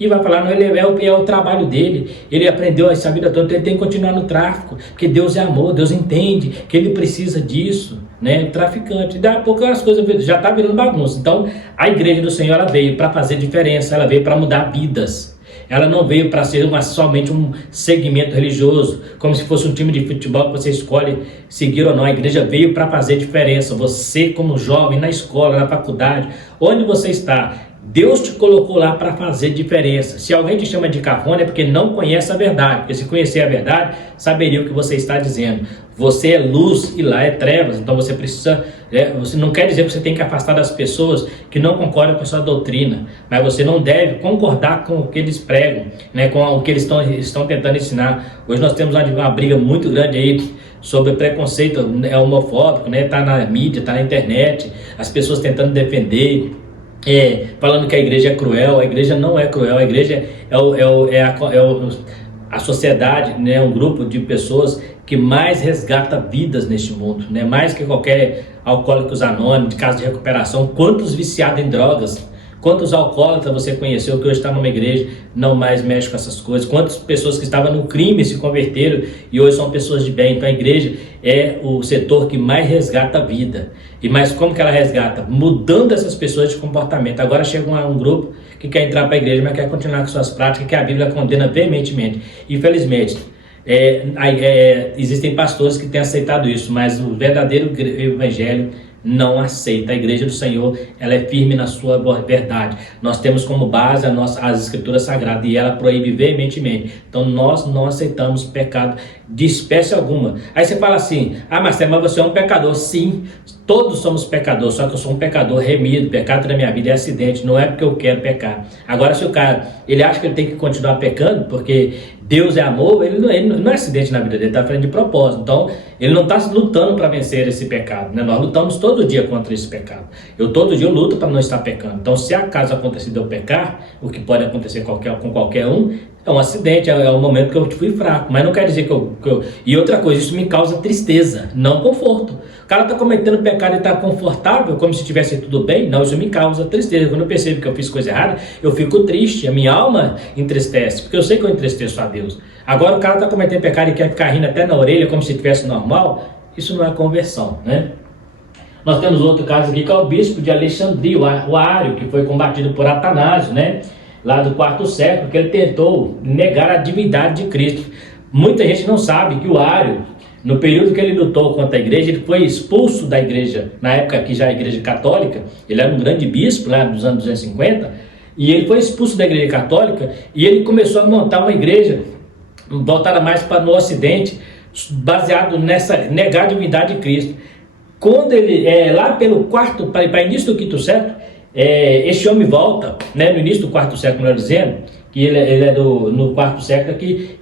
e vai falar, não, é o trabalho dele, ele aprendeu essa vida toda, então ele tem que continuar no tráfico, porque Deus é amor, Deus entende que ele precisa disso, né? O traficante, daí a pouco as coisas já está virando bagunça. Então a igreja do Senhor, ela veio para fazer diferença, ela veio para mudar vidas, ela não veio para ser somente um segmento religioso, como se fosse um time de futebol que você escolhe seguir ou não. A igreja veio para fazer diferença. Você como jovem, na escola, na faculdade, onde você está, Deus te colocou lá para fazer diferença. Se alguém te chama de cafona é porque não conhece a verdade, porque se conhecer a verdade, saberia o que você está dizendo. Você é luz e lá é trevas, então você precisa, você não quer dizer que você tem que afastar das pessoas que não concordam com a sua doutrina, mas você não deve concordar com o que eles pregam, né, com o que eles estão tentando ensinar. Hoje nós temos uma briga muito grande aí sobre preconceito homofóbico, né, tá na mídia, tá na internet, as pessoas tentando defender, falando que a igreja é cruel. A igreja não é cruel, a igreja a sociedade, né, um grupo de pessoas que mais resgata vidas neste mundo, né, mais que qualquer alcoólicos anônimos, de casa de recuperação. Quantos viciados em drogas, quantos alcoólatras você conheceu que hoje está numa igreja, não mais mexe com essas coisas? Quantas pessoas que estavam no crime se converteram e hoje são pessoas de bem? Então a igreja é o setor que mais resgata a vida. E mais como que ela resgata? Mudando essas pessoas de comportamento. Agora chega um grupo que quer entrar para a igreja, mas quer continuar com suas práticas, que a Bíblia condena veementemente. Infelizmente, existem pastores que têm aceitado isso, mas o verdadeiro evangelho não aceita. A igreja do Senhor, ela é firme na sua verdade. Nós temos como base as escrituras sagradas e ela proíbe veementemente. Então nós não aceitamos pecado de espécie alguma. Aí você fala assim, Marcelo, mas você é um pecador. Sim, todos somos pecadores, só que eu sou um pecador remido. Pecado na minha vida é acidente, não é porque eu quero pecar. Agora, se o cara, ele acha que ele tem que continuar pecando porque Deus é amor, ele não é acidente na vida dele, ele está fazendo de propósito. Então ele não está lutando para vencer esse pecado, né? Nós lutamos todo dia contra esse pecado. Todo dia eu luto para não estar pecando. Então, se acaso acontecer de eu pecar, o que pode acontecer com qualquer um, é um acidente, é um momento que eu fui fraco, mas não quer dizer que eu... E outra coisa, isso me causa tristeza, não conforto. O cara está cometendo pecado e está confortável, como se tivesse tudo bem? Não, isso me causa tristeza. Quando eu percebo que eu fiz coisa errada, eu fico triste, a minha alma entristece, porque eu sei que eu entristeço a Deus. Agora o cara está cometendo pecado e quer ficar rindo até na orelha, como se estivesse normal, isso não é conversão, né? Nós temos outro caso aqui, que é o bispo de Alexandria, o Ário, que foi combatido por Atanásio, né? Lá do 4º século, que ele tentou negar a divindade de Cristo. Muita gente não sabe que o Ário, no período que ele lutou contra a igreja, ele foi expulso da igreja, na época que já a igreja católica, ele era um grande bispo lá dos anos 250, e ele foi expulso da igreja católica, e ele começou a montar uma igreja voltada mais para no ocidente, baseado nessa negar a divindade de Cristo. Quando ele, lá pelo para início do 5º século, este homem volta, né, no início do 4º século, melhor dizendo, que ele é no 4º século que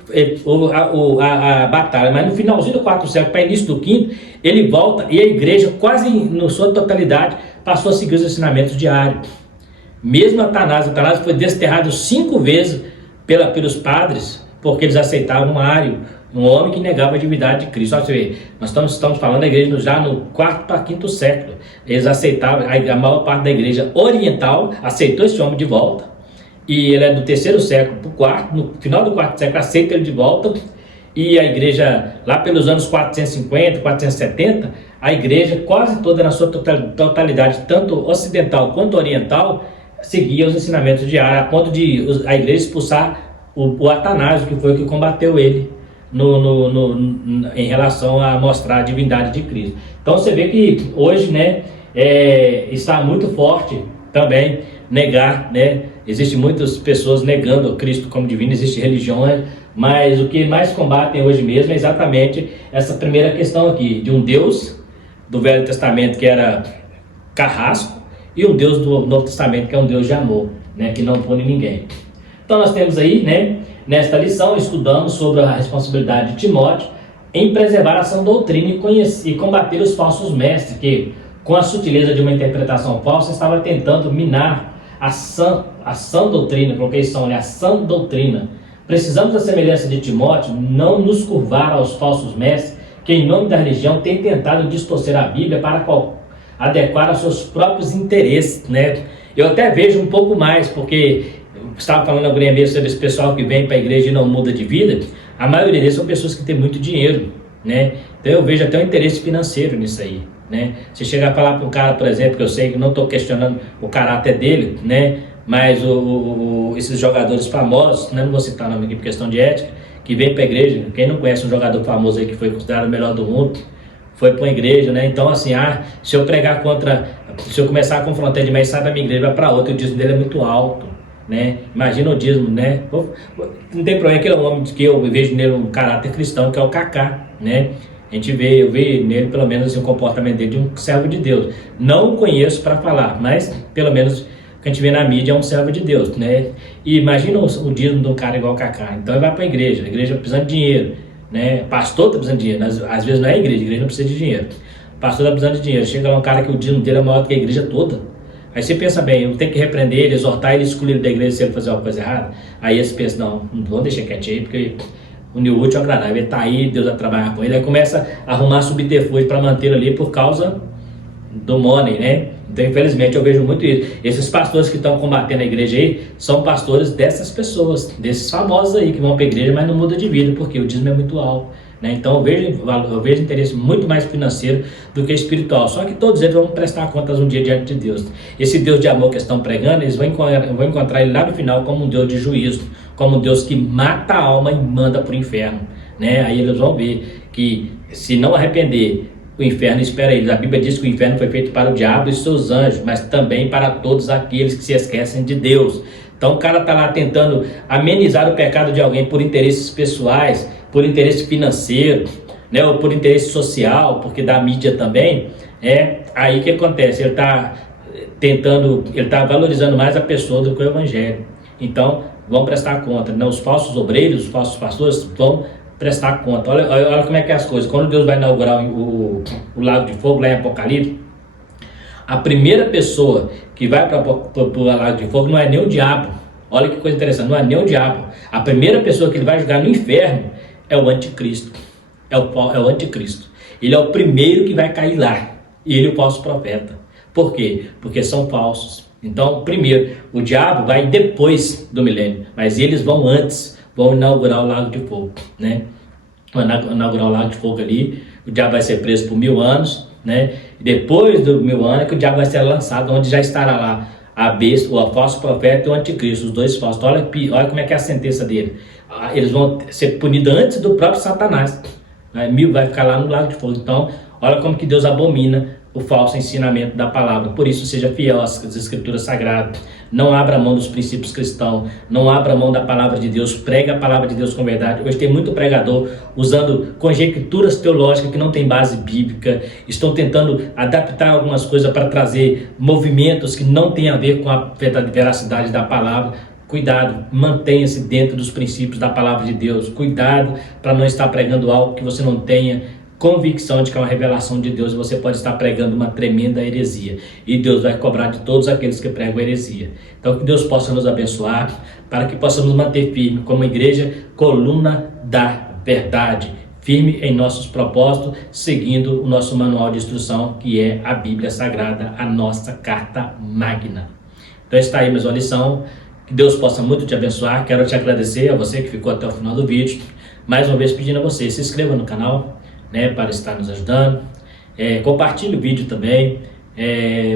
houve a batalha, mas no finalzinho do 4º século, para início do 5º, ele volta e a igreja, quase na sua totalidade, passou a seguir os ensinamentos de Ário. Mesmo Atanásio foi desterrado 5 vezes pelos padres, porque eles aceitavam Ário, um homem que negava a divindade de Cristo. Olha, você vê, nós estamos falando da igreja já no 4º para 5º século. Eles aceitavam, a maior parte da igreja oriental aceitou esse homem de volta. E ele é do 3º século para o 4º, no final do 4º século aceita ele de volta. E a igreja, lá pelos anos 450, 470, a igreja quase toda na sua totalidade, tanto ocidental quanto oriental, seguia os ensinamentos de Ário, a ponto de a igreja expulsar o Atanásio, que foi o que combateu ele em relação a mostrar a divindade de Cristo. Então você vê que hoje, né, está muito forte também negar, né? Existem muitas pessoas negando Cristo como divino, existem religiões, mas o que mais combatem hoje mesmo é exatamente essa primeira questão aqui, de um Deus do Velho Testamento que era carrasco e um Deus do Novo Testamento que é um Deus de amor, né, que não pune ninguém. Então nós temos aí, né, nesta lição, estudamos sobre a responsabilidade de Timóteo em preservar a sã doutrina e combater os falsos mestres, que com a sutileza de uma interpretação falsa estava tentando minar a sã doutrina, coloquei isso, a sã doutrina. Precisamos, da semelhança de Timóteo, não nos curvar aos falsos mestres que, em nome da religião, têm tentado distorcer a Bíblia para adequar aos seus próprios interesses, né? Eu até vejo um pouco mais, porque estava falando agora mesmo sobre esse pessoal que vem para a igreja e não muda de vida. A maioria deles são pessoas que têm muito dinheiro, né? Então eu vejo até um interesse financeiro nisso aí, né? Se chegar a falar para um cara, por exemplo, que eu sei que não estou questionando o caráter dele, né? Mas esses jogadores famosos, né? Não vou citar o nome aqui por questão de ética, que vem para a igreja. Quem não conhece um jogador famoso aí que foi considerado o melhor do mundo, foi para uma igreja, né? Então assim, se eu pregar se eu começar a confrontar ele, mas sai da minha igreja, vai para outra, o dízimo dele é muito alto, né? Imagina o dízimo, né? Não tem problema, aquele homem que eu vejo nele um caráter cristão, que é o Kaká, né? Eu vejo nele pelo menos assim, o comportamento dele de um servo de Deus. Não o conheço para falar, mas pelo menos o que a gente vê na mídia é um servo de Deus, né? E imagina o dízimo de um cara igual o Kaká. Então ele vai para a igreja precisa de dinheiro, né? Pastor está precisando de dinheiro, às vezes não é a igreja não precisa de dinheiro. Pastor está precisando de dinheiro, chega lá um cara que o dízimo dele é maior do que a igreja toda. Aí você pensa bem, eu tenho que repreender ele, exortar ele, excluir ele da igreja se ele fazer alguma coisa errada. Aí você pensa, não vou deixar quietinho aí, porque unir o útil ao agradável, ele está aí, Deus vai trabalhar com ele. Aí começa a arrumar subterfúgio para mantê-lo ali por causa do money, né? Então, infelizmente, eu vejo muito isso. Esses pastores que estão combatendo a igreja aí são pastores dessas pessoas, desses famosos aí que vão para a igreja, mas não muda de vida, porque o dízimo é muito alto, né? Então, eu vejo interesse muito mais financeiro do que espiritual. Só que todos eles vão prestar contas um dia diante de Deus. Esse Deus de amor que estão pregando, eles vão encontrar ele lá no final como um Deus de juízo, como um Deus que mata a alma e manda para o inferno, né? Aí eles vão ver que, se não arrepender, o inferno espera eles. A Bíblia diz que o inferno foi feito para o diabo e seus anjos, mas também para todos aqueles que se esquecem de Deus. Então o cara está lá tentando amenizar o pecado de alguém por interesses pessoais, por interesse financeiro, né, ou por interesse social, porque da mídia também. Aí o que acontece? Ele está valorizando mais a pessoa do que o evangelho. Então vão prestar conta, né? Os falsos obreiros, os falsos pastores vão prestar conta. Olha como é que é as coisas. Quando Deus vai inaugurar o lago de fogo lá em Apocalipse, a primeira pessoa que vai para o lago de fogo não é nem o diabo. Olha que coisa interessante, não é nem o diabo. A primeira pessoa que ele vai jogar no inferno é o anticristo. É o anticristo. Ele é o primeiro que vai cair lá. E ele é o falso profeta. Por quê? Porque são falsos. Então, primeiro, o diabo vai depois do milênio, mas eles vão antes. Vão inaugurar o lago de fogo, né? Vão inaugurar o lago de fogo ali. O diabo vai ser preso por 1000 anos, né? E depois do 1000 anos é que o diabo vai ser lançado, onde já estará lá a besta, o falso profeta e o anticristo, os dois falsos. Olha como é que é a sentença dele. Eles vão ser punidos antes do próprio Satanás, né? Vai ficar lá no lago de fogo. Então, olha como que Deus abomina o falso ensinamento da palavra. Por isso, seja fiel às escrituras sagradas. Não abra mão dos princípios cristãos. Não abra mão da palavra de Deus. Prega a palavra de Deus com verdade. Hoje tem muito pregador usando conjecturas teológicas que não tem base bíblica. Estão tentando adaptar algumas coisas para trazer movimentos que não têm a ver com a veracidade da palavra. Cuidado, mantenha-se dentro dos princípios da palavra de Deus. Cuidado para não estar pregando algo que você não tenha convicção de que é uma revelação de Deus e você pode estar pregando uma tremenda heresia. E Deus vai cobrar de todos aqueles que pregam heresia. Então que Deus possa nos abençoar para que possamos manter firme como igreja, coluna da verdade. Firme em nossos propósitos, seguindo o nosso manual de instrução, que é a Bíblia Sagrada, a nossa carta magna. Então está aí mais uma lição. Que Deus possa muito te abençoar. Quero te agradecer a você que ficou até o final do vídeo. Mais uma vez pedindo a você, se inscreva no canal, né, para estar nos ajudando. Compartilhe o vídeo também.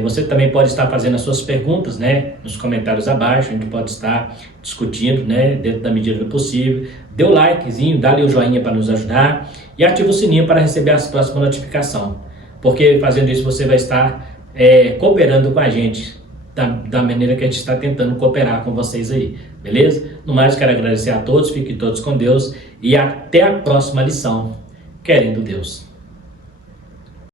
Você também pode estar fazendo as suas perguntas, né, nos comentários abaixo. A gente pode estar discutindo, né, dentro da medida do possível. Dê o likezinho, dá ali o joinha para nos ajudar e ativa o sininho para receber as próximas notificações. Porque fazendo isso você vai estar cooperando com a gente da maneira que a gente está tentando cooperar com vocês aí, beleza? No mais, quero agradecer a todos, fiquem todos com Deus e até a próxima lição, querendo Deus.